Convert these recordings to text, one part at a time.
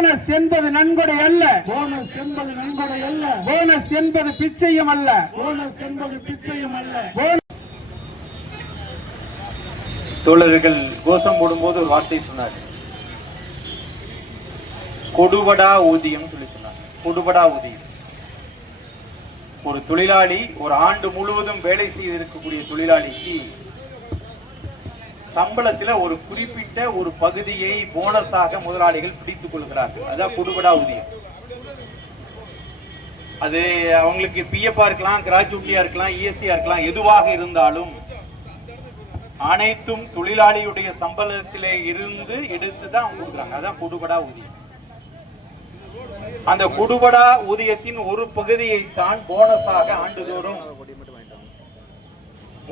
Bonus என்பது நன்கொடை அல்ல. போனஸ் என்பது நன்கொடை அல்ல. போனஸ் என்பது பிச்சையும் அல்ல. போனஸ் என்பது பிச்சையும் அல்ல. தோழர்கள் கோஷம் போடும்போது ஒரு வார்த்தை சொன்னார். கொடுபடா ஊதியம் சொல்லி சொன்னாங்க கொடுபடா ஊதியம். ஒரு தொழிலாளி ஒரு ஆண்டு முழுவதும் வேலை செய்திருக்கக்கூடிய தொழிலாளிக்கு சம்பளத்துல ஒரு குறிப்பிட்ட ஒரு பகுதியை போனஸாக முதலாளிகள் பிடித்துக் கொள்கிறார்கள். அதான் குடுபடா ஊதியம். அது அவங்களுக்கு பிஎஃப் இருக்கலாம் கிராஜுவிட்டியா இருக்கலாம் இஎஸ்சியா இருக்கலாம் எதுவாக இருந்தாலும் அனைத்தும் தொழிலாளியுடைய சம்பளத்திலே இருந்து எடுத்து தான் அவங்க கொடுக்குறாங்க. அதான் குடுபடா ஊதியம். அந்த குடுபடா ஊதியத்தின் ஒரு பகுதியை தான் போனஸாக ஆண்டுதோறும்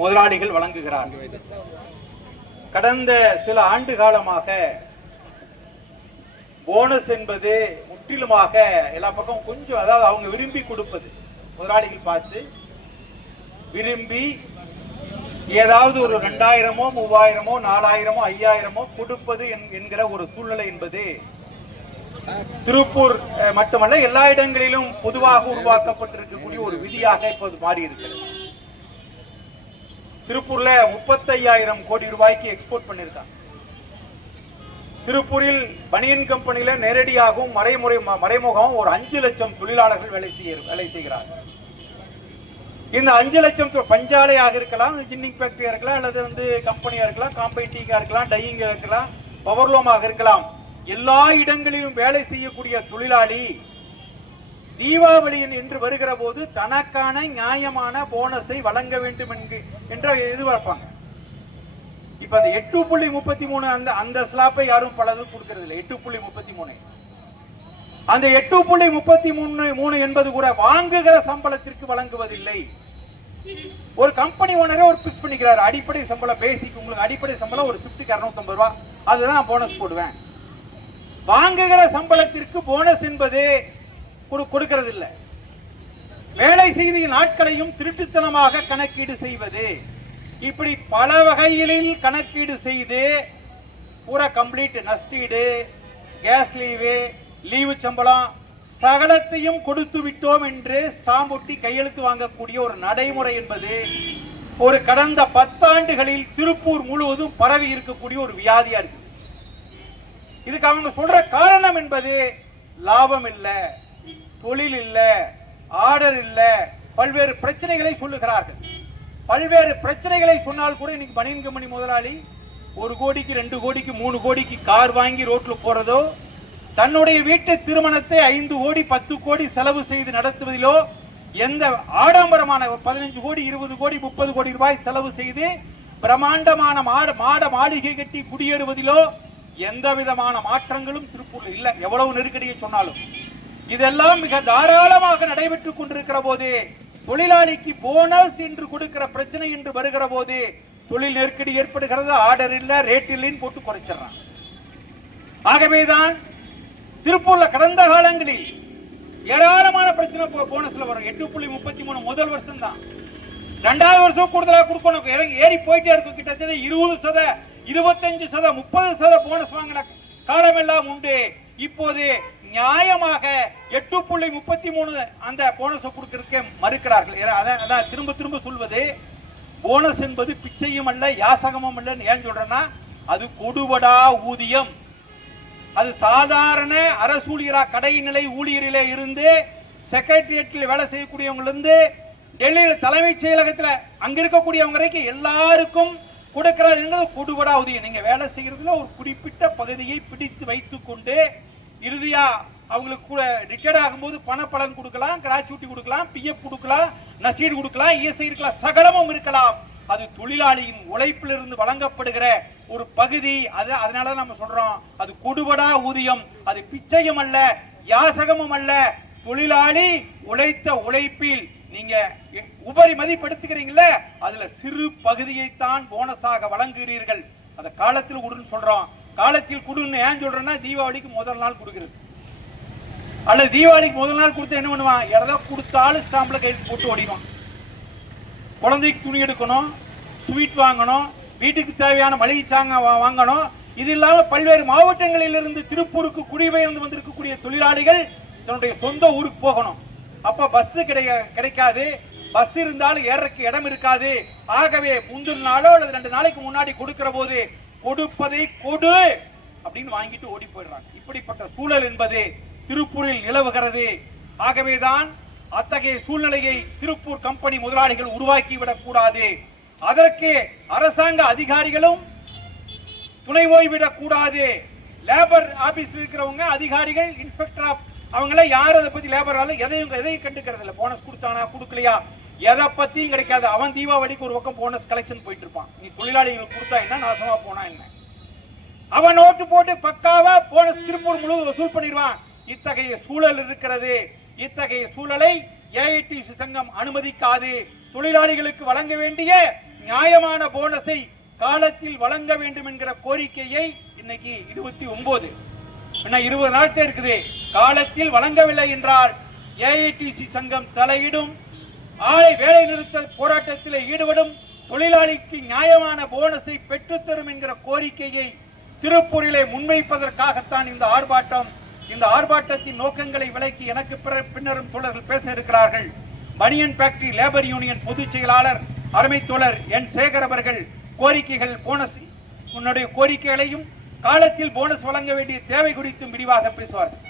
முதலாளிகள் வழங்குகிறார்கள். கடந்த சில ஆண்டு காலமாக போனஸ் என்பது முற்றிலுமாக எல்லா பக்கம் கொஞ்சம் அதாவது அவங்க விரும்பி கொடுப்பது. முதலாளிகள் பார்த்து விரும்பி ஏதாவது ஒரு ரெண்டாயிரமோ மூவாயிரமோ நாலாயிரமோ ஐயாயிரமோ கொடுப்பது என்- என்கிற ஒரு சூழ்நிலை என்பது திருப்பூர் மட்டுமல்ல எல்லா இடங்களிலும் பொதுவாக உருவாக்கப்பட்டிருக்கக்கூடிய ஒரு விதியாக இப்போது மாறி இருக்கிறது திருப்பூர்ல முப்பத்தையாயிரம் கோடி ரூபாய்க்கு எக்ஸ்போர்ட் பண்ணிருக்காங்க திருப்பூரில் பனியன் கம்பெனியில நேரடியாகவும் மறைமுறை மறைமுகமாகவும் ஒரு அஞ்சு லட்சம் தொழிலாளர்கள் வேலை செய்ய வேலை செய்கிறார்கள். இந்த அஞ்சு லட்சம் பஞ்சாலையாக இருக்கலாம் ஜின்னிங் ஃபேக்டரியா இருக்கலாம் அல்லது வந்து கம்பெனியா இருக்கலாம் காம்பைட்டிங்கா இருக்கலாம் டையிங்கா இருக்கலாம் பவர்லோமாக இருக்கலாம். எல்லா இடங்களிலும் வேலை செய்யக்கூடிய தொழிலாளி தீபாவளி என்று வருகிற போது தனக்கான நியாயமான போனஸை வழங்க வேண்டும் என்கு- என்ற எதிர்பார்ப்பாங்க. இப்ப அந்த எட்டு புள்ளி முப்பத்தி மூணு அந்த அந்த ஸ்லாப்பை யாரும் பலரும் கொடுக்கறது இல்லை எட்டு புள்ளி முப்பத்தி மூணு. அந்த எட்டு புள்ளி முப்பத்தி மூணு மூணு என்பது கூட வாங்குகிற சம்பளத்திற்கு வழங்குவதில்லை. ஒரு கம்பெனி ஓனரே ஒரு பிக்ஸ் பண்ணிக்கிறாரு. அடிப்படை சம்பளம் பேசிக் உங்களுக்கு அடிப்படை சம்பளம் ஒரு பிப்டி இரநூத்தம்பது ரூபா. அதுதான் போனஸ் போடுவேன். வாங்குகிற சம்பளத்திற்கு போனஸ் என்பது கொடுக்கிறது இல்ல வேலை செய்த நாட்களையும் திருட்டுத்தனமாக கணக்கீடு செய்வது. இப்படி பல வகைகளில் கணக்கீடு செய்து பூரா கம்ப்ளீட் நஷ்டீடு கேஸ் லீவு லீவு சம்பளம் சகலத்தையும் கொடுத்து விட்டோம் என்று ஸ்டாம்புட்டி கையெழுத்து வாங்கக்கூடிய ஒரு நடைமுறை என்பது ஒரு கடந்த பத்தாண்டுகளில் திருப்பூர் முழுவதும் பரவி இருக்கக்கூடிய ஒரு வியாதியா இருக்கு இதுக்கு அவங்க சொல்ற காரணம் என்பது லாபம் இல்லை. தொழில் இல்லை ஆர்டர் இல்லை பல்வேறு பிரச்சனைகளை சொல்லுகிறார்கள். பல்வேறு பிரச்சனைகளை சொன்னால் கூட இன்னைக்கு பனியன் கம்பெனி முதலாளி ஒரு கோடிக்கு ரெண்டு கோடிக்கு மூணு கோடிக்கு கார் வாங்கி ரோட்ல போறதோ தன்னுடைய வீட்டு திருமணத்தை ஐந்து கோடி பத்து கோடி செலவு செய்து நடத்துவதிலோ எந்த ஆடம்பரமான ஒரு பதினஞ்சு கோடி இருபது கோடி முப்பது கோடி ரூபாய் செலவு செய்து பிரம்மாண்டமான மாட மாட மாளிகை கட்டி குடியேறுவதிலோ எந்த விதமான மாற்றங்களும் திருப்பூர்ல இல்லை. எவ்வளவு நெருக்கடியை சொன்னாலும். இதெல்லாம் மிக தாராளமாக நடைபெற்றுக் கொண்டிருக்கிற போது தொழிலாளிக்கு போனஸ் என்று கொடுக்கிற பிரச்சனை என்று வருகிற போது தொழில் நெருக்கடி ஏற்படுகிறது ஆர்டர் இல்ல ரேட் இல்லைன்னு போட்டு குறைச்சிடறான். ஆகவேதான் திருப்பூர்ல கடந்த காலங்களில் ஏராளமான பிரச்சனை போனஸ்ல வரும். எட்டு புள்ளி முப்பத்தி மூணு முதல் வருஷம் தான் ரெண்டாவது வருஷம் கூடுதலாக கொடுக்கணும். ஏறி போயிட்டே இருக்கும். கிட்டத்தட்ட இருபது சத இருபத்தஞ்சு சத முப்பது சத போனஸ் வாங்கின காலமெல்லாம் உண்டு. இப்போது நியாயமாக எட்டு புள்ளி முப்பத்தி மூணு அந்த போனஸை கொடுக்கறதுக்கே மறுக்கிறார்கள். அதான் அதான் திரும்ப திரும்ப சொல்வது போனஸ் என்பது பிச்சையும் அல்ல யாசகமும் இல்லைன்னு ஏன் சொல்றேன்னா அது கொடுபடா ஊதியம். அது சாதாரண அரசூழியரா கடை கடைநிலை ஊழியரிலே இருந்து செக்ரட்டரியேட்டில் வேலை செய்யக்கூடியவங்க இருந்து டெல்லியில் தலைமைச் செயலகத்தில் அங்க இருக்கக்கூடியவங்க வரைக்கும் எல்லாருக்கும் கொடுக்கிறது என்பது கொடுபடா உதவி நீங்க வேலை செய்யறதுல ஒரு குறிப்பிட்ட பகுதியை பிடித்து வைத்துக் கொண்டு இறுதியா அவங்களுக்கு கூட ரிட்டையர்ட் ஆகும்போது பண பலன் கொடுக்கலாம் கிராச்சுட்டி கொடுக்கலாம் பிஎஃப் கொடுக்கலாம் நஷ்டீடு கொடுக்கலாம் இஎஸ்ஐ இருக்கலாம் சகலமும் இருக்கலாம். அது தொழிலாளியின் உழைப்பிலிருந்து வழங்கப்படுகிற ஒரு பகுதி. அது அதனால நம்ம சொல்றோம் அது கொடுபடா ஊதியம். அது பிச்சையும் அல்ல யாசகமும் அல்ல. தொழிலாளி உழைத்த உழைப்பில் நீங்க உபரி மதிப்படுத்துகிறீங்கள அதுல சிறு பகுதியைத்தான் போனஸாக வழங்குகிறீர்கள். அந்த காலத்தில் கொடுன்னு சொல்றோம். காலத்தில் கொடுன்னு ஏன் சொல்றேன்னா தீபாவளிக்கு முதல் நாள் கொடுக்குறது. அல்லது தீபாவளிக்கு முதல் நாள் கொடுத்தா என்ன பண்ணுவான்? எதை கொடுத்தாலும் ஸ்டாம்பில் கைது போட்டு ஓடிடுவான். குழந்தைக்கு துணி எடுக்கணும் ஸ்வீட் வாங்கணும் வீட்டுக்கு தேவையான மளிகை சாங்க வாங்கணும். இது இல்லாமல் பல்வேறு மாவட்டங்களிலிருந்து திருப்பூருக்கு குடிபெயர்ந்து வந்திருக்கக்கூடிய தொழிலாளிகள் தன்னுடைய சொந்த ஊருக்கு போகணும். அப்போ பஸ் கிடைக்க கிடைக்காது. பஸ் இருந்தாலும் ஏறக்கு இடம் இருக்காது. ஆகவே முந்தின நாளோ அல்லது ரெண்டு நாளைக்கு முன்னாடி கொடுக்கிற போது கொடுப்பதை கொடு அப்படின்னு வாங்கிட்டு ஓடி போயிடுறாங்க. இப்படிப்பட்ட சூழல் என்பது திருப்பூரில் நிலவுகிறது. ஆகவேதான் அத்தகைய சூழ்நிலையை திருப்பூர் கம்பெனி முதலாளிகள் உருவாக்கிவிடக் கூடாது. அதற்கு அரசாங்க அதிகாரிகளும் துணை ஓய்விடக் கூடாது. லேபர் ஆபீஸ் இருக்கிறவங்க அதிகாரிகள் இன்ஸ்பெக்டர் ஆஃப் அவங்கள யார் அதை பத்தி லேபர் எதையும் எதையும் கண்டுக்கிறது இல்லை போனஸ் கொடுத்தானா கொடுக்கலையா? எதை பத்தியும் கிடைக்காது. அவன் தீபாவளிக்கு ஒரு பக்கம் போனஸ் கலெக்ஷன் போயிட்டு இருப்பான் நீ தொழிலாளிகளுக்கு கொடுத்தா என்ன? நாசமா போனா என்ன? அவன் நோட்டு போட்டு பக்காவா போனஸ் திருப்பூர் முழு வசூல் பண்ணிடுவான். இத்தகைய சூழல் இருக்கிறது. இத்தகைய சூழலை ஏஐடிசி சங்கம் அனுமதிக்காது. தொழிலாளிகளுக்கு வழங்க வேண்டிய நியாயமான போனஸை காலத்தில் வழங்க வேண்டும் என்கிற கோரிக்கையை இன்னைக்கு இருபத்தி ஒன்பது என்ன இருபது நாட்கள் இருக்குது. காலத்தில் வழங்கவில்லை என்றால் ஏஐடிசி சங்கம் தலையிடும். ஆலை வேலை நிறுத்த போராட்டத்தில் ஈடுபடும் தொழிலாளிக்கு நியாயமான போனஸை பெற்றுத்தரும் என்கிற கோரிக்கையை திருப்பூரிலே முன்வைப்பதற்காகத்தான் இந்த ஆர்ப்பாட்டம் இந்த ஆர்ப்பாட்டத்தின் நோக்கங்களை விளக்கி எனக்கு பிற- பின்னரும் தோழர்கள் பேச இருக்கிறார்கள். பனியன் ஃபேக்டரி லேபர் யூனியன் பொதுச் செயலாளர் அருமை தோழர் என் சேகர் அவர்கள் கோரிக்கைகள் போனஸ் உன்னுடைய கோரிக்கைகளையும் காலத்தில் போனஸ் வழங்க வேண்டிய தேவை குறித்தும் விரிவாக பேசுவார்கள்.